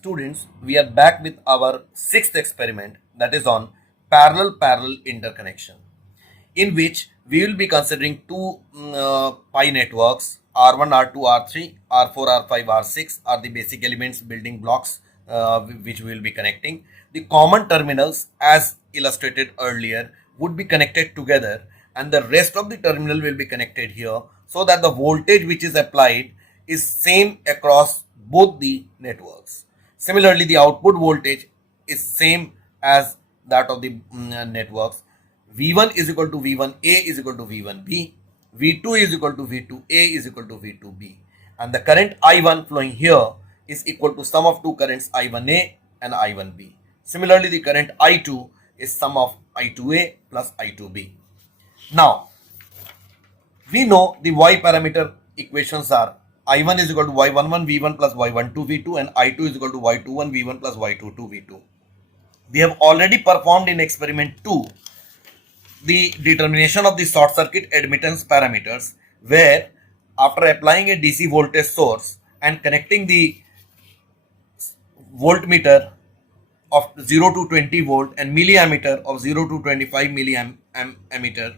Students, we are back with our sixth experiment, that is on parallel interconnection, in which we will be considering two pi networks R1, R2, R3, R4, R5, R6 are the basic elements building blocks which we will be connecting. The common terminals as illustrated earlier would be connected together, and the rest of the terminal will be connected here, so that the voltage which is applied is same across both the networks. Similarly, the output voltage is same as that of the networks. V1 is equal to V1A is equal to V1B. V2 is equal to V2A is equal to V2B. And the current I1 flowing here is equal to sum of two currents I1A and I1B. Similarly, the current I2 is sum of I2A plus I2B. Now, we know the Y parameter equations are I1 is equal to Y11 V1 plus Y12 V2 and I2 is equal to Y21 V1 plus Y22 V2. We have already performed in experiment 2 the determination of the short circuit admittance parameters, where after applying a DC voltage source and connecting the voltmeter of 0 to 20 volt and milliammeter of 0 to 25 milliampere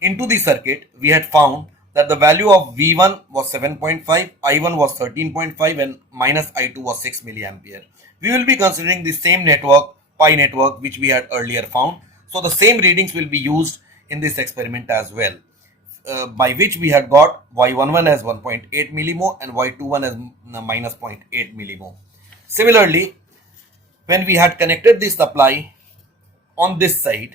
into the circuit, we had found that the value of V1 was 7.5, I1 was 13.5 and minus I2 was 6 milliampere. We will be considering the same network, pi network, which we had earlier found. So the same readings will be used in this experiment as well, by which we had got Y11 as 1.8 millimho and Y21 as minus 0.8 millimho. Similarly, when we had connected the supply on this side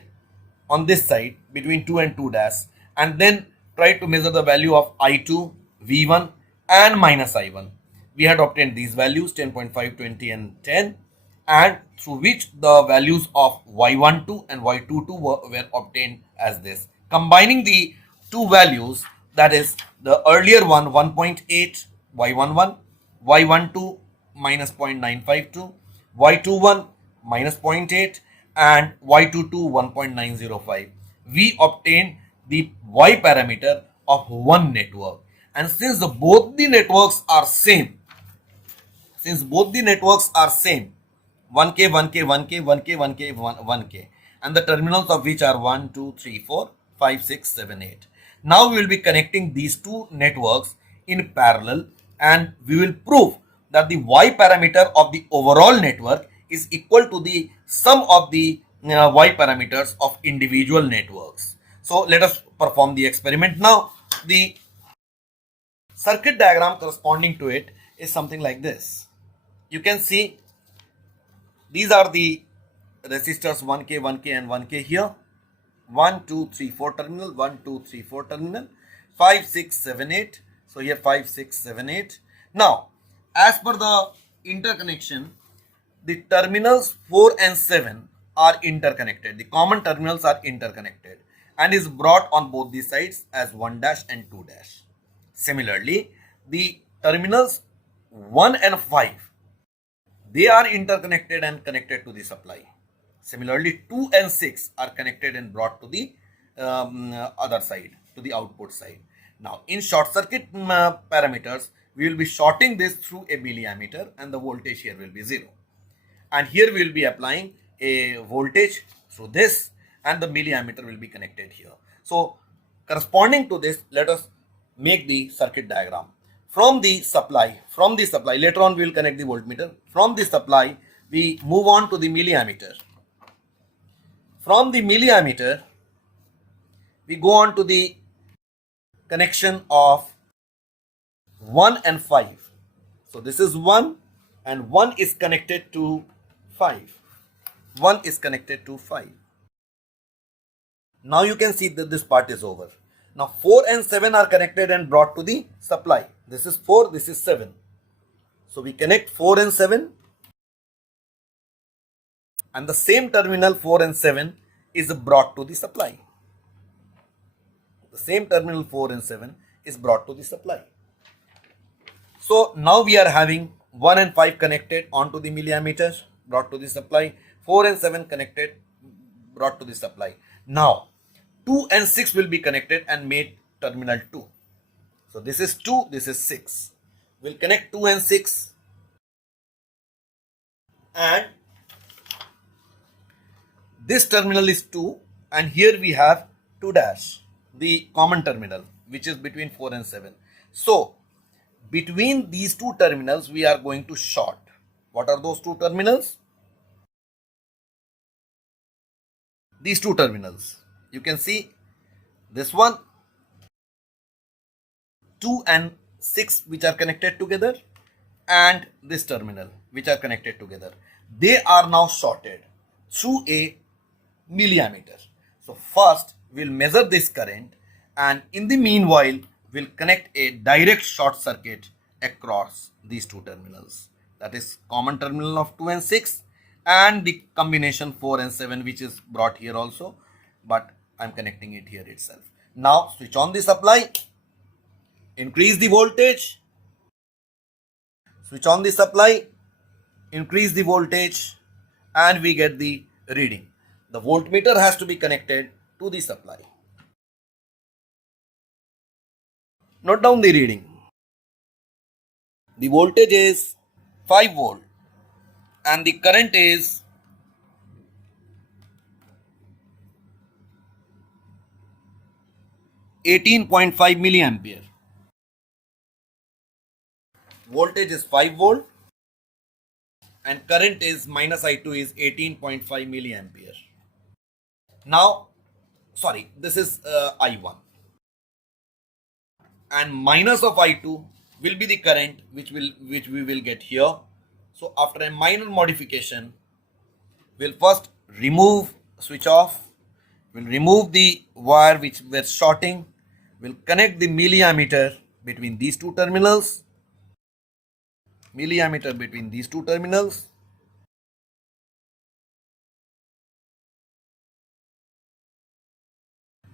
between 2 and 2 dash, and then tried to measure the value of I2, V1 and minus I1, we had obtained these values 10.5, 20 and 10, and through which the values of Y12 and Y22 were obtained as this. Combining the two values, that is the earlier one 1.8 Y11, Y12 minus 0.952, Y21 minus 0.8 and Y22 1.905. We obtain the Y parameter of one network, and since both the networks are same, 1K, 1K, 1K, 1K, 1K, 1K, and the terminals of which are 1, 2, 3, 4, 5, 6, 7, 8. Now we will be connecting these two networks in parallel, and we will prove that the Y parameter of the overall network is equal to the sum of the Y parameters of individual networks. So let us perform the experiment now. The circuit diagram corresponding to it is something like this. You can see these are the resistors 1K, 1K and 1K here. 1, 2, 3, 4 terminal, 1, 2, 3, 4 terminal, 5, 6, 7, 8. So here 5, 6, 7, 8. Now, as per the interconnection, the terminals 4 and 7 are interconnected. The common terminals are interconnected and is brought on both the sides as 1 dash and 2 dash. Similarly, the terminals 1 and 5, they are interconnected and connected to the supply. Similarly, 2 and 6 are connected and brought to the other side, to the output side. Now, in short circuit parameters, we will be shorting this through a milliammeter and the voltage here will be 0. And here we will be applying a voltage through this and the milliammeter will be connected here. So, corresponding to this, let us make the circuit diagram. From the supply, later on we will connect the voltmeter. From the supply, we move on to the milliammeter. From the milliammeter, we go on to the connection of 1 and 5. So this is 1 and 1 is connected to 5. 1 is connected to 5. Now you can see that this part is over. Now 4 and 7 are connected and brought to the supply. This is 4, this is 7. So we connect 4 and 7. And the same terminal 4 and 7 is brought to the supply. The same terminal 4 and 7 is brought to the supply. So now we are having 1 and 5 connected onto the milliammeter, brought to the supply, 4 and 7 connected, brought to the supply. Now 2 and 6 will be connected and made terminal 2. So this is 2, this is 6. We'll connect 2 and 6 and this terminal is 2, and here we have 2 dash, the common terminal, which is between 4 and 7. So between these two terminals we are going to short. What are those two terminals? These two terminals. You can see this one, 2 and 6, which are connected together, and this terminal, which are connected together. They are now shorted through a milliammeter. So first we'll measure this current, and in the meanwhile we'll connect a direct short circuit across these two terminals. That is common terminal of 2 and 6 and the combination 4 and 7, which is brought here also, but I'm connecting it here itself. Now switch on the supply, increase the voltage, switch on the supply, increase the voltage, and we get the reading. The voltmeter has to be connected to the supply. Note down the reading. The voltage is 5 volt and the current is 18.5 milliampere. Voltage is 5 volt and current is minus I2 is 18.5 milliampere. Now, sorry, this is I1, and minus of I2 will be the current which we will get here. So after a minor modification, we'll first remove, switch off, we'll remove the wire which we're shorting, we'll connect the milliammeter between these two terminals, milliammeter between these two terminals,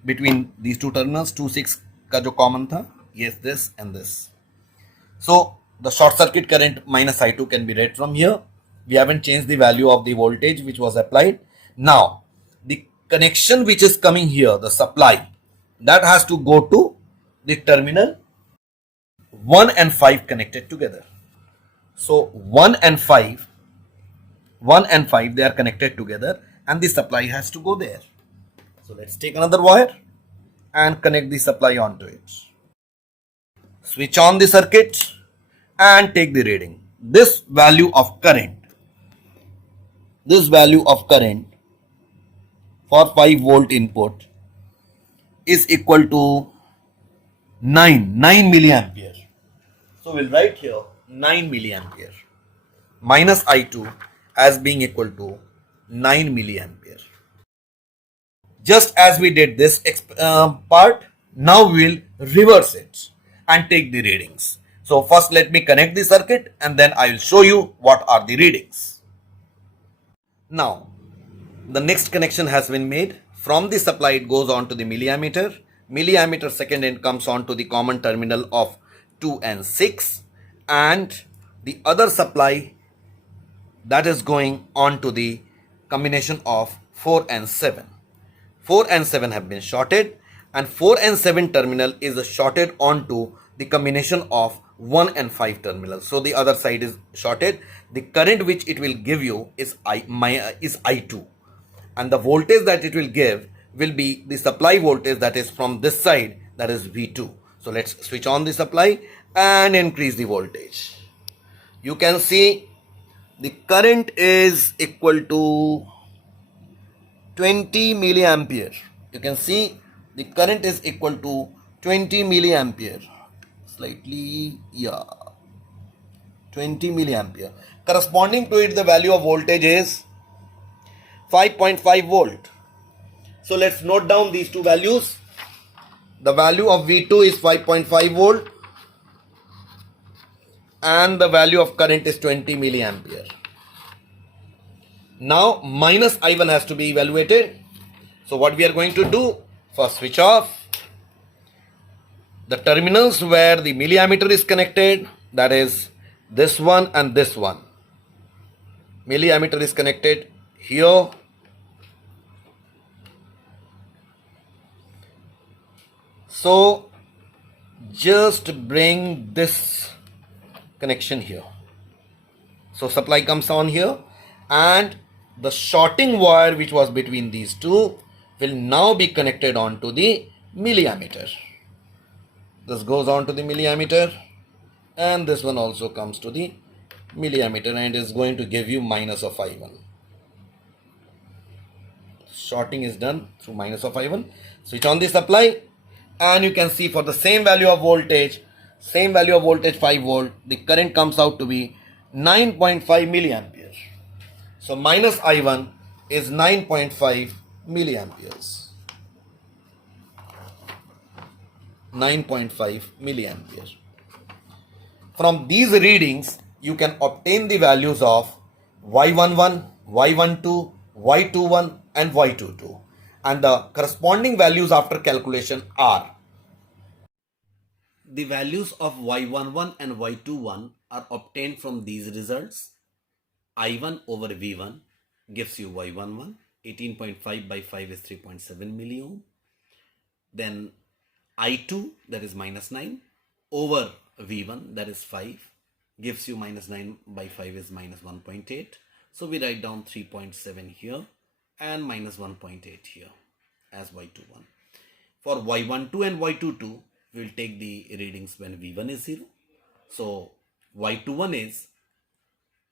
between these two terminals, 2 6 का जो common था, yes, this and this. So the short circuit current minus I2 can be read from here. We haven't changed the value of the voltage which was applied. Now the connection which is coming here, the supply, that has to go to the terminal 1 and 5 connected together. So 1 and 5 they are connected together and the supply has to go there. So let's take another wire and connect the supply onto it. Switch on the circuit and take the reading. This value of current for 5 volt input is equal to 9 milliampere. So we'll write here 9 milliampere minus I2 as being equal to 9 milliampere. Just as we did this part, now we'll reverse it and take the readings. So first let me connect the circuit and then I will show you what are the readings. Now the next connection has been made. From the supply it goes on to the milliammeter. Milliammeter second end comes on to the common terminal of 2 and 6, and the other supply that is going on to the combination of 4 and 7. 4 and 7 have been shorted, and 4 and 7 terminal is shorted onto the combination of 1 and 5 terminals. So the other side is shorted. The current which it will give you is I2, and the voltage that it will give will be the supply voltage that is from this side, that is V2. So let's switch on the supply and increase the voltage. You can see the current is equal to 20 milliampere. You can see the current is equal to 20 milliampere. Slightly, yeah, 20 milliampere. Corresponding to it, the value of voltage is 5.5 volt. So let's note down these two values. The value of V2 is 5.5 volt and the value of current is 20 milliampere. Now minus I1 has to be evaluated. So what we are going to do, first switch off the terminals where the milliammeter is connected, that is this one and this one. Milliammeter is connected here. So just bring this connection here. So supply comes on here and the shorting wire which was between these two will now be connected onto the milliammeter. This goes on to the milliammeter, and this one also comes to the milliammeter and is going to give you minus of I1. Shorting is done through minus of I1. Switch on the supply, and you can see for the same value of voltage 5 volt, the current comes out to be 9.5 milliampere. So minus I1 is 9.5 milliamperes. 9.5 milliampere. From these readings, you can obtain the values of Y11, Y12, Y21 and Y22. And the corresponding values after calculation are: the values of Y11 and Y21 are obtained from these results. I1 over V1 gives you Y11, 18.5 by 5 is 3.7 milliohm. Then I2, that is minus 9, over V1, that is 5, gives you minus 9 by 5 is minus 1.8. So we write down 3.7 here and minus 1.8 here as Y21. For Y12 and Y22, we will take the readings when V1 is 0. So Y21 is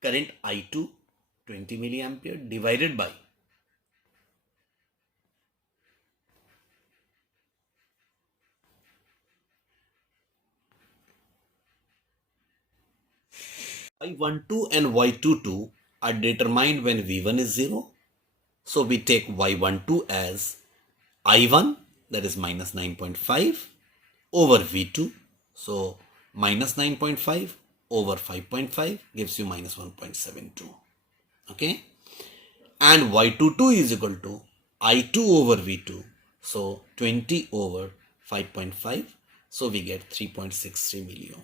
current I2, 20 milliampere, divided by Y12 and Y22 are determined when V1 is 0. So we take Y12 as I1, that is minus 9.5, over V2. So minus 9.5 over 5.5 gives you minus 1.72. Okay. And Y22 is equal to I2 over V2. So 20 over 5.5. So we get 3.63 milliohm.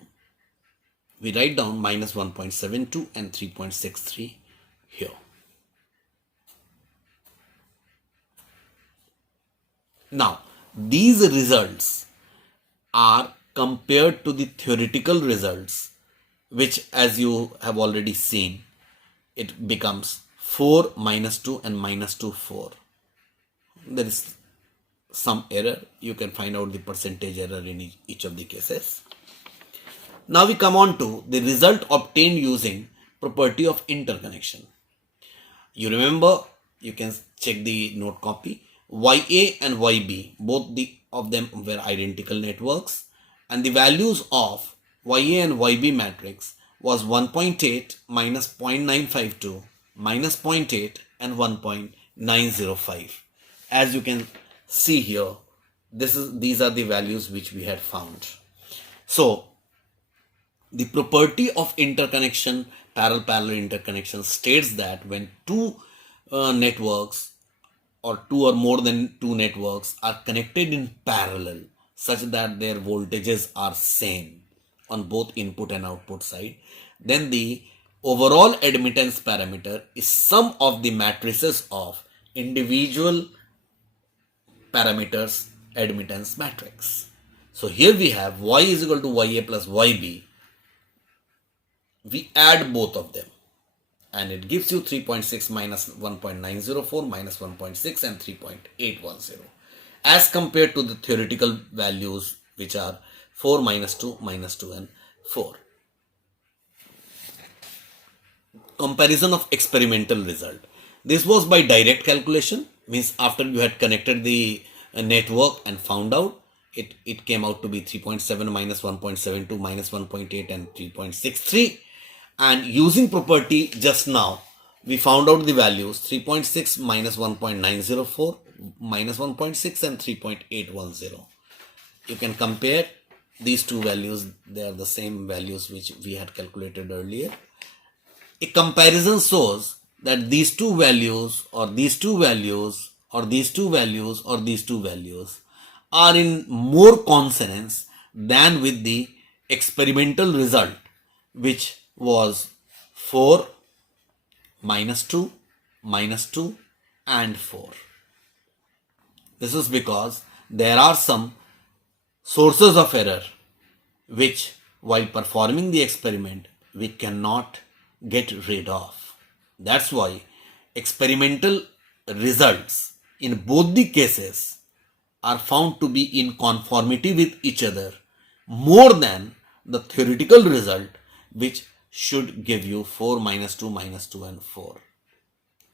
We write down minus 1.72 and 3.63 here. Now, these results are compared to the theoretical results, which, as you have already seen, it becomes 4 minus 2 and minus 2 4. There is some error. You can find out the percentage error in each of the cases. Now we come on to the result obtained using property of interconnection. You remember, you can check the note copy. YA and YB, both of them were identical networks, and the values of YA and YB matrix was 1.8 minus 0.952, minus 0.8 and 1.905. As you can see here, these are the values which we had found. So the property of interconnection, parallel interconnection, states that when two networks or two or more than two networks are connected in parallel such that their voltages are same on both input and output side, then the overall admittance parameter is sum of the matrices of individual parameters admittance matrix. So here we have Y is equal to YA plus YB. We add both of them and it gives you 3.6 minus 1.904 minus 1.6 and 3.810 as compared to the theoretical values, which are 4 minus 2 and 4. Comparison of experimental result. This was by direct calculation, means after you had connected the network and found out, it came out to be 3.7 minus 1.72 minus 1.8 and 3.63. And using property just now, we found out the values 3.6 minus 1.904 minus 1.6 and 3.810. You can compare these two values. They are the same values which we had calculated earlier. A comparison shows that these two values or these two values or these two values or these two values are in more consonance than with the experimental result, which was 4, minus 2, and 4. This is because there are some sources of error which, while performing the experiment, we cannot get rid of. That's why experimental results in both the cases are found to be in conformity with each other more than the theoretical result, which should give you 4 minus 2 minus 2 and 4.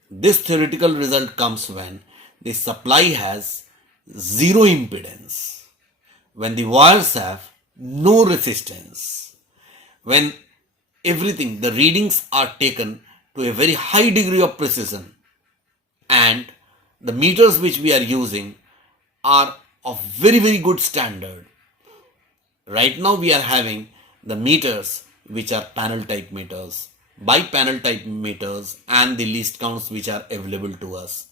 This theoretical result comes when the supply has zero impedance, when the wires have no resistance, when everything, the readings are taken to a very high degree of precision, and the meters which we are using are of very, very good standard. Right now we are having the meters which are panel type meters, bi-panel type meters, and the least counts which are available to us.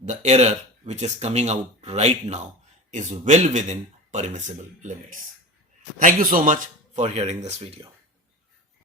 The error which is coming out right now is well within permissible limits. Thank you so much for hearing this video.